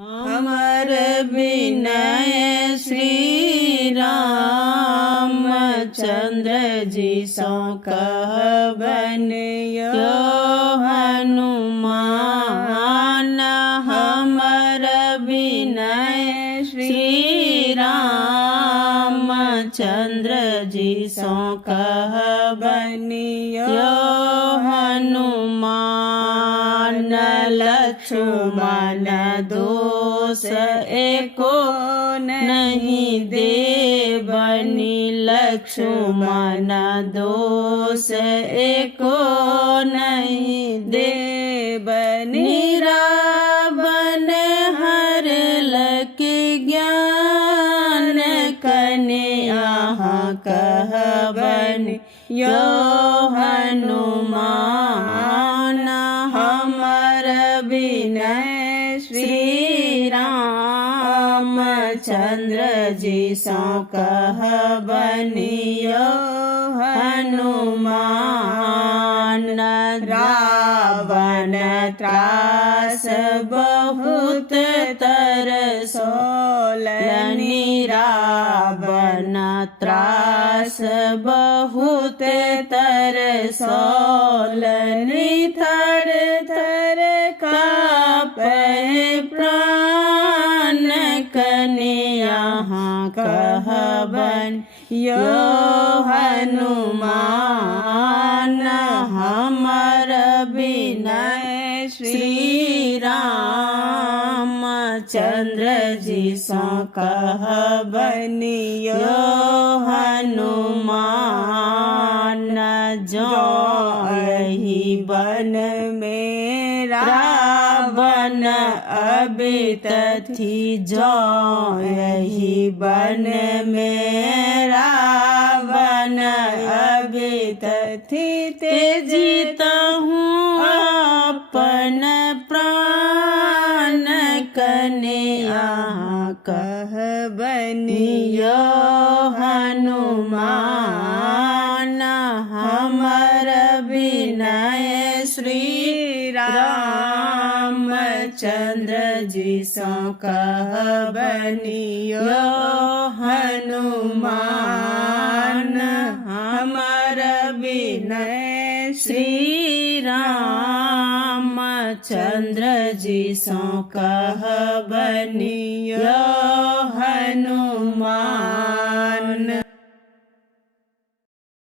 हमर विनय श्री रामचंद्र जी सो कहबन यो हनुमान। हमर विनय श्री रामचंद्र जी सो कहबन यो हनुमान। लक्ष्मण दोष एको नहीं देबनी, लक्ष्मण दोष एको नहीं देबनी। रावण हरल के ज्ञान कने आहाँ कहबन यो हनुमान। हमर विनय श्री रामचंद्र जी सो कहबन यो हनुमान। रावण त्रास बहुत तरसोलनि, रावण त्रास बहुत तरसोलनि। थर थर कापे प्राण कने आहाँ कहबन यो हनुमान। हमर विनय श्री रामचंद्र जी सो कहबन यो हनुमान। जो एहि वन में रावण अबित थी, जो एहि वन में रावण अबित थी। तेजितहूँ अपन प्राण कने आहाँ कहबन यो हनुमान। हमर विनय श्री रामचंद्र जी सो कहबन यो हनुमान। हमर विनय श्री रामचंद्र जी सो कहबन यो हनुमान।